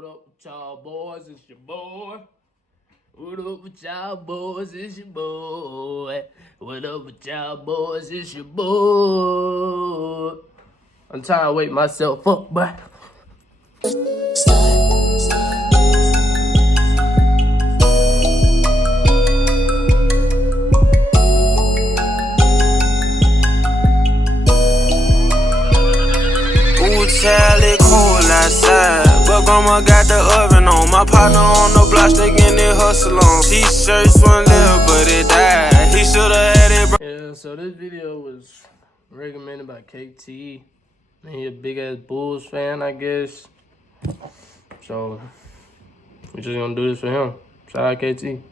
What up with y'all boys? It's your boy. What up with y'all boys? It's your boy. What up with y'all boys? It's your boy. I'm trying to wake myself up, but child, it cold outside, but grandma got the oven on. My partner on the block, they getting their hustle on. T-shirts one live, but it died. He shoulda had it, bro. yeah, so this video was recommended by KT. He a big ass Bulls fan, I guess. So we just gonna do this for him. Shout out KT.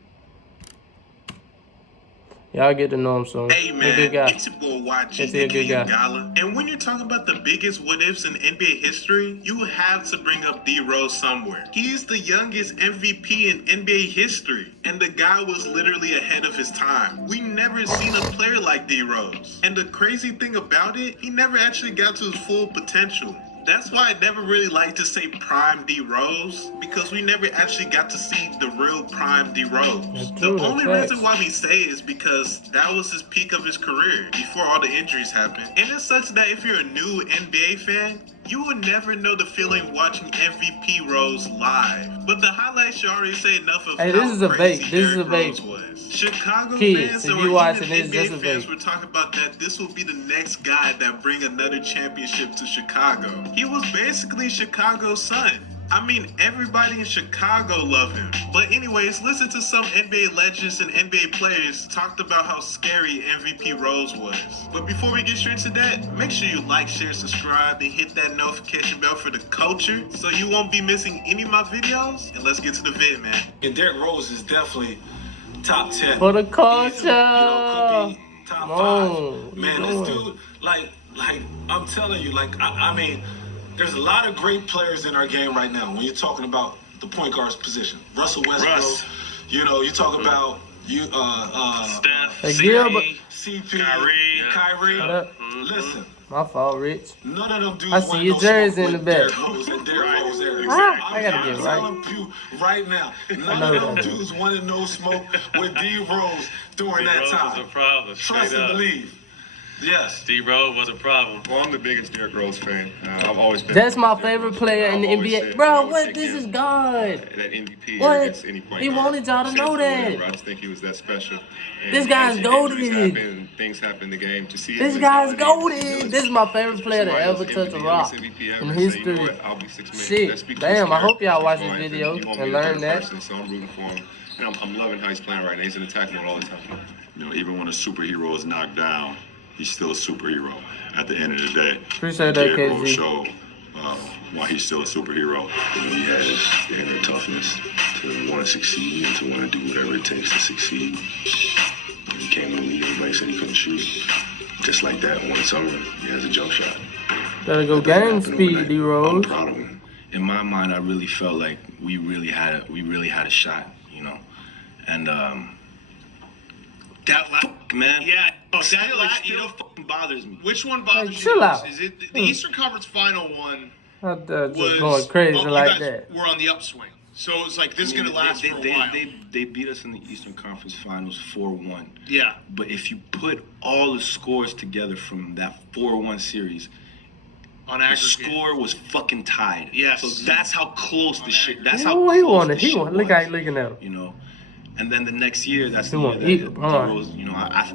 Y'all get to know him soon. Hey man, good guy. it's your boy YG, a good guy. Gala. And when you're talking about the biggest what-ifs in NBA history, you have to bring up DROSE somewhere. He's the youngest MVP in NBA history, and the guy was literally ahead of his time. We never seen a player like DROSE. And the crazy thing about it, he never actually got to his full potential. That's why I never really like to say prime DROSE, because we never actually got to see the real prime DROSE. The only reason why we say it is because that was his peak of his career before all the injuries happened. And it's such that if you're a new NBA fan, you will never know the feeling watching MVP Rose live. But the highlights should already say enough of hey, how this is a crazy vape. This is a Derrick Rose vape. was. Chicago Kids, fans if or you watching even this, NBA just a fans vape. were talking about that this will be the next guy that bring another championship to Chicago. He was basically Chicago's son. I mean, everybody in Chicago love him. But anyways, listen to some NBA legends and NBA players talked about how scary MVP Rose was. But before we get straight to that, make sure you like, share, subscribe, and hit that notification bell for the culture so you won't be missing any of my videos. And let's get to the vid, man. And Derrick Rose is definitely top 10. For the culture. Could be top 5. Man, this dude, like I'm telling you, I mean, there's a lot of great players in our game right now. When you're talking about the point guard's position, Russell Westbrook, you talk about Steph, CP, Kyrie. Listen, my fault, Rich. none of them dudes. I see your jersey in the back. I gotta get right. I'm telling you right now, none of them dudes wanted no smoke with D Rose during that time. D-Rose was a problem. Trust and believe. Yes. D-Rose was a problem. Well, I'm the biggest Derrick Rose fan. I've always been. That's my favorite player in the NBA. Bro, what? This is God. That MVP What? against any point He guard. wanted y'all to know that. I just think he was that special. And This guy's as goated. injuries happen, things happen in the game. To see This his guy's mentality, goated. This is my favorite player to ever touch a rock in history. Shit. Damn, I hope y'all watch this video and learn that. So I'm rooting for him. And I'm loving how he's playing right now. He's in attack mode all the time. You know, even when a superhero is knocked down, he's still a superhero at the end of the day. Appreciate that, Derrick Rose KZ. showed why he's still a superhero. He has the inner toughness to want to succeed and to want to do whatever it takes to succeed. When he came to the league, everybody said he couldn't shoot. Just like that, one summer, he has a jump shot. Gotta go game speed, D-Rose. I'm proud of him. In my mind, I really felt like we really had a shot, and That last, man, yeah, that last, still fucking bothers me. which one bothers you? chill out. Is it the Eastern Conference Final one? I'm just Was going crazy you like guys that. We're on the upswing, so it's like this is gonna last for a while. They beat us in the Eastern Conference Finals 4-1. Yeah, But if you put all the scores together from that 4-1 series, on the aggregate. score was fucking tied. Yes. So that's how close the shit. That's Ooh, how he close wanted. the He shit wanted. Look was, how he looking at him. And then the next year, that's the He year wanna that eat LeBron. Rose,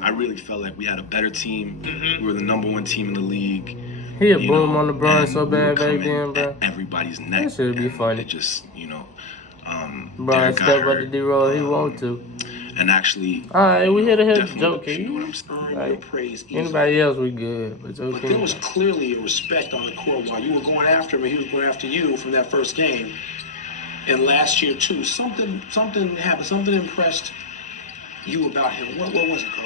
I really felt like we had a better team. We were the #1 team in the league. He a boom on LeBron and so we were bad back coming then, bro. at everybody's neck. That should be and funny. It just, LeBron Derrick step got up to hurt. D-Rose. He want to. And actually, Alright, we here to hear the definitely, joke. you know what I'm Like, saying? Earn your praise easily. anybody else, we good. But But there was okay. clearly a respect on the court while you were going after him and he was going after you from that first game. And last year too, something happened. Something impressed you about him. What was it, Coach?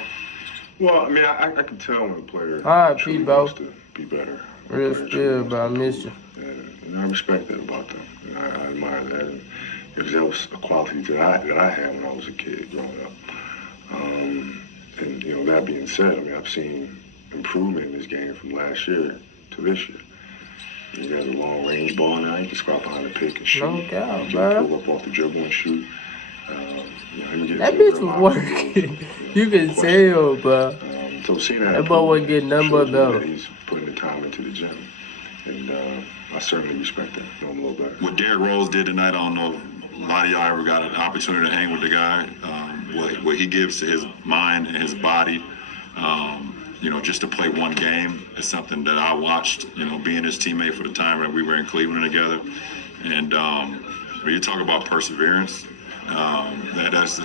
Well, I mean, I can tell when a player All right, truly P-Bo. wants to be better. Real still, bro. I missed you. And I respect that about them. And I admire that. And because that was a quality that I had when I was a kid growing up. And that being said, I mean, I've seen improvement in this game from last year to this year. He has a long range ball now. He can squat behind the pick and shoot. No doubt, He bro. can pull up off the dribble and shoot. That bitch was working. You can tell, bro. So seeing That boy wasn't getting none but better. He's putting the time into the gym, and I certainly respect that. Know him a little better. What Derrick Rose did tonight, I don't know if a lot of y'all ever got an opportunity to hang with the guy. What he gives to his mind and his body, just to play one game is something that I watched, being his teammate for the time that we were in Cleveland together. And when you talk about perseverance, that's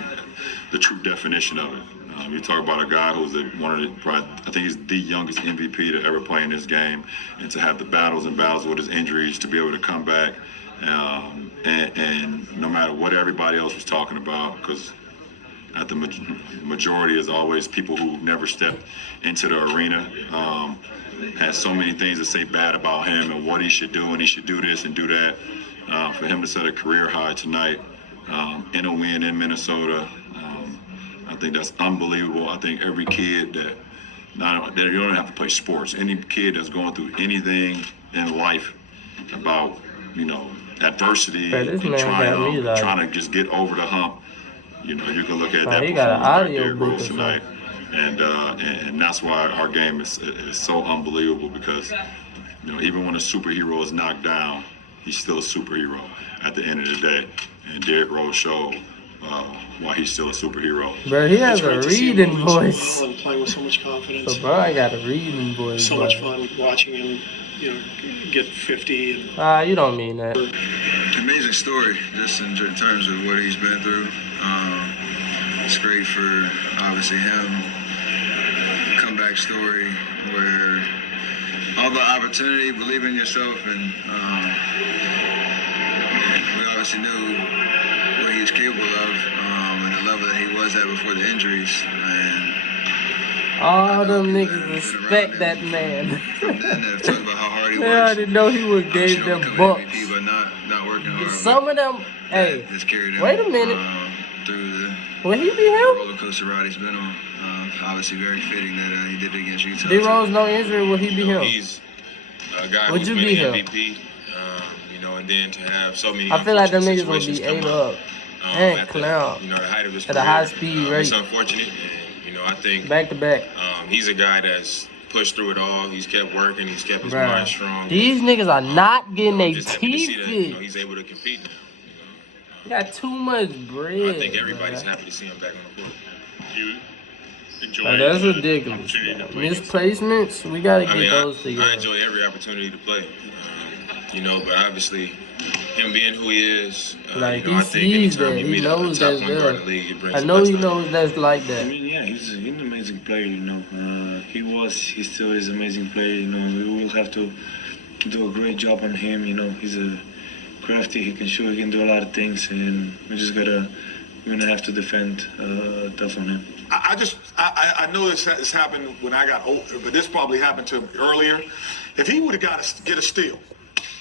the true definition of it. You talk about a guy who's I think he's the youngest MVP to ever play in this game, and to have the battles with his injuries, to be able to come back, and no matter what everybody else was talking about, because at the majority is always people who never stepped into the arena, has so many things to say bad about him and what he should do, and he should do this and do that. For him to set a career high tonight in a win in Minnesota, I think that's unbelievable. I think every kid that you don't have to play sports. Any kid that's going through anything in life about adversity and trying to just get over the hump. You can look at that performance by Derrick Rose tonight, and that's why our game is so unbelievable, because even when a superhero is knocked down, he's still a superhero at the end of the day. And Derrick Rose showed why he's still a superhero. Bro, he has a reading voice. And playing with so much confidence. So bro, I got a reading voice. So much fun watching him, get 50. You don't mean that. Amazing story, just in terms of what he's been through. It's great for obviously him. Comeback story where all the opportunity, believe in yourself, and we obviously knew what he was capable of, and the level that he was at before the injuries. And all them niggas respect that man. From then, they've talked about how hard he They works. already know he would gave them bucks. MVP, but not working hard. Some of them, hey, wait a minute. Through the Will he be him? roller coaster ride he's been on. Obviously, very fitting that he did it against Utah. D-Rose, no injury. Will he be him? He's a guy Would who's you been be an him? MVP, and then to have so many. I feel like them niggas would situations be come able up, up and clown the height of his at a career. high speed rate. It's unfortunate, and I think Back to back. he's a guy that's pushed through it all. He's kept working. He's kept his Bruh. mind strong. These niggas are not getting their Just happy to see teeth that, fixed. he's able to compete now. He got too much bread. I think everybody's bruh. happy to see him back on the court. You enjoy Like, that's the ridiculous. opportunity to Man. play against Misplacements, we gotta get those I together. enjoy every opportunity to play. But obviously, him being who he is, Like, I he think sees anytime that. you He meet knows a top that's point guard in there. the league, it brings I the know best he out of knows that's like that. He's an amazing player, he still is an amazing player, we will have to do a great job on him, he's a crafty, he can shoot, he can do a lot of things, and we're gonna have to defend tough on him. I know this happened when I got older, but this probably happened to him earlier. If he would have get a steal,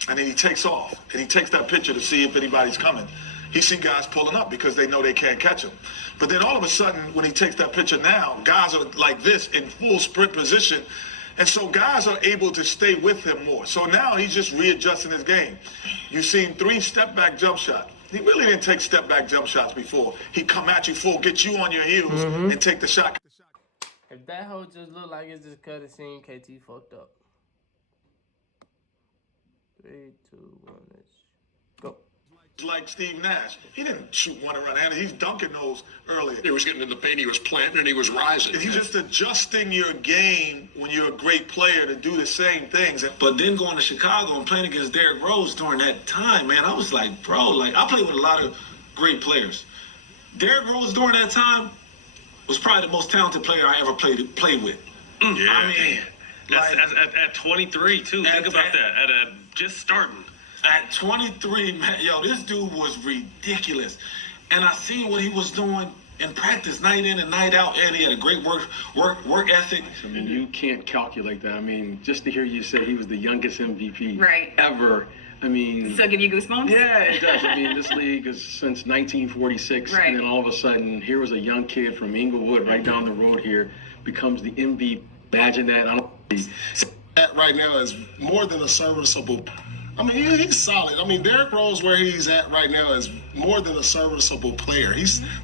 and then he takes off, and he takes that picture to see if anybody's coming, he see guys pulling up because they know they can't catch him. But then all of a sudden, when he takes that picture now, guys are like this in full sprint position, and so guys are able to stay with him more. So now he's just readjusting his game. You've seen 3 step-back jump shots. He really didn't take step-back jump shots before. He'd come at you full, get you on your heels, and take the shot. If that hoe just look like it's just cut a scene, KT fucked up. 3, 2, 1, let's go. Like Steve Nash. He didn't shoot one around the hand. He's dunking those earlier. He was getting in the paint, he was planting, and he was rising. He's just adjusting your game when you're a great player to do the same things. But then going to Chicago and playing against Derrick Rose during that time, man, I was like, bro, I played with a lot of great players. Derrick Rose during that time was probably the most talented player I ever played with. Yeah. I mean, at 23 too. Think about that. Just starting. At 23, man, this dude was ridiculous. And I seen what he was doing in practice, night in and night out, and he had a great work ethic. I mean, you can't calculate that. I mean, just to hear you say he was the youngest MVP ever. I mean, does that give you goosebumps? Yeah, it does. I mean, this league is since 1946, and then all of a sudden, here was a young kid from Inglewood, right down the road here, becomes the MVP. Imagine that. at right now is more than a serviceable. I mean, he's solid. I mean, Derrick Rose, where he's at right now, is more than a serviceable player.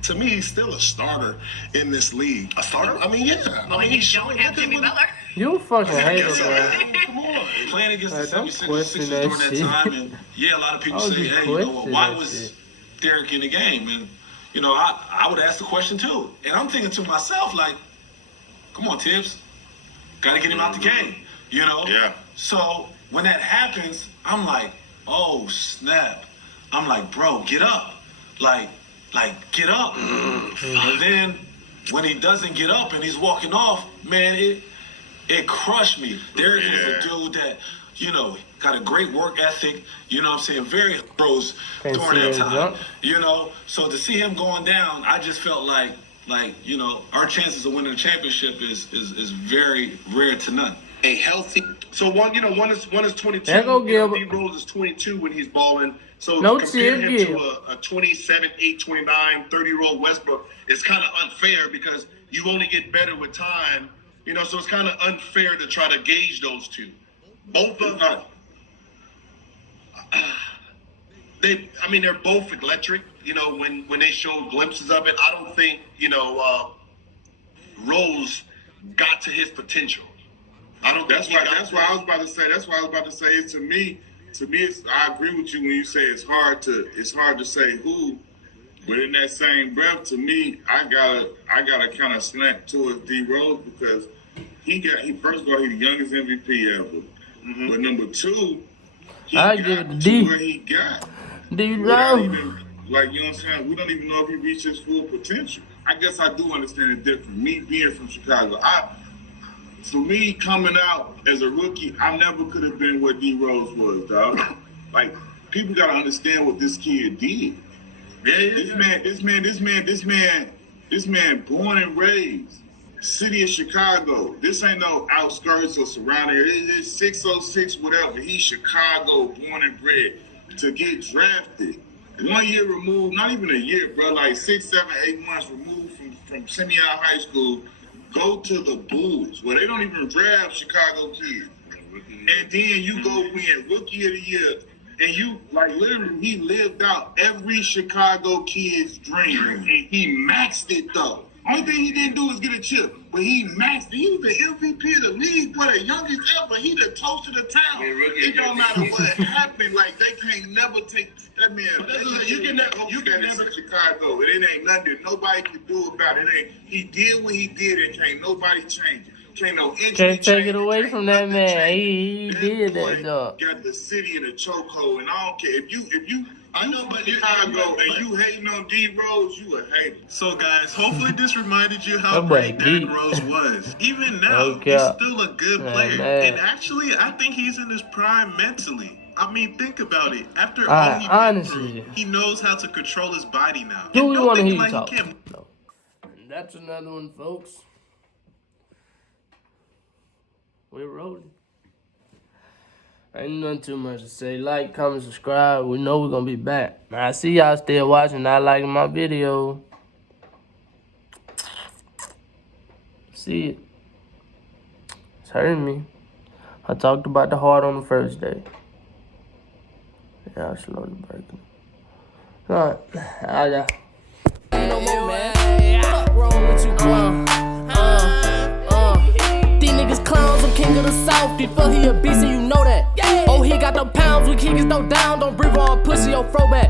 To me, he's still a starter in this league. A starter? I mean, yeah. I mean, he's showing have Jimmy Butler. You a fucking hater, bro. Come on. Playing against the Don't 76ers question during that that shit. time, and yeah, a lot of people How would say, you hey, you know, question why that was shit? Derrick in the game? And, you know, I would ask the question too. And I'm thinking to myself, like, come on, Tibbs. Got to get him out the game, you know? Yeah. So when that happens, I'm like, oh, snap. I'm like, bro, get up. Like, get up. And then when he doesn't get up and he's walking off, man, it crushed me. Derrick is a dude that, you know, got a great work ethic, you know what I'm saying, very pros during that time, you know. So to see him going down, I just felt like, you know, our chances of winning a championship is very rare to none. A healthy. So one is 22. There go Gilbert. D-Rose is 22 when he's balling. So No compare him cheer, to a 27, 8, 29, 30-year-old Westbrook is kind of unfair because you only get better with time. You know, so it's kind of unfair to try to gauge those two. Both of them. They're both electric. You know, when they show glimpses of it, I don't think, you know, Rose got to his potential. I don't. That's why I was about to say. That's why I was about to say. It's to me. I agree with you when you say it's hard to say who, but in that same breath, to me, I gotta kind of slant towards D Rose because he first of all he's the youngest MVP ever, but number two, I give it to D. Where he got. D Rose. Like, you know what I'm saying? We don't even know if he reached his full potential. I guess I do understand it different. Me being from Chicago, for me coming out as a rookie, I never could have been what D Rose was, dog. Like, people gotta understand what this kid did. Yeah. This man, born and raised, city of Chicago. This ain't no outskirts or surrounding area. It's 606, whatever. He's Chicago, born and bred. To get drafted, 1 year removed, not even a year, bro, like 6, 7, 8 months removed from semi-out high school, go to the Bulls, where they don't even draft Chicago kids. And then you go win Rookie of the Year, and you, like, literally, he lived out every Chicago kid's dream, and he maxed it, though. Only thing he didn't do was get a chip, but he maxed it. He was the MVP of the league, boy, the youngest ever. He the toast of the town. It don't matter what happened. Like, they can't never take that man. You can never Chicago. It ain't nothing that nobody can do about it. He did what he did, and can't nobody change it. Can't no injury Can't take it change away from that man. He did that job. Got the city in a chokehold, and I don't care if you. I know, but Chicago and you hating on D Rose, you a hater. So guys, hopefully this reminded you how That boy great Derrick deep. Rose was. Even now, Okay. he's still a good Man, player. man. And actually, I think he's in his prime mentally. I mean, think about it. After all Alright, he's been honestly. through, he knows how to control his body now. Do And we don't want to think hear you like talk? he can't. No. And that's another one, folks. We're rolling. Ain't nothing too much to say. Like, comment, subscribe. We know we're gonna be back. Now, I see y'all still watching, not liking my video. See it. It's hurting me. I talked about the heart on the first day. Yeah, I slowly breaking. Alright. Yeah. No more, man. Fuck wrong with you, boy? These niggas clowns, I'm king of the South. Before he a beast and you know that. Oh, he got them pounds, we kicking no down. Don't breathe on pussy or throwback.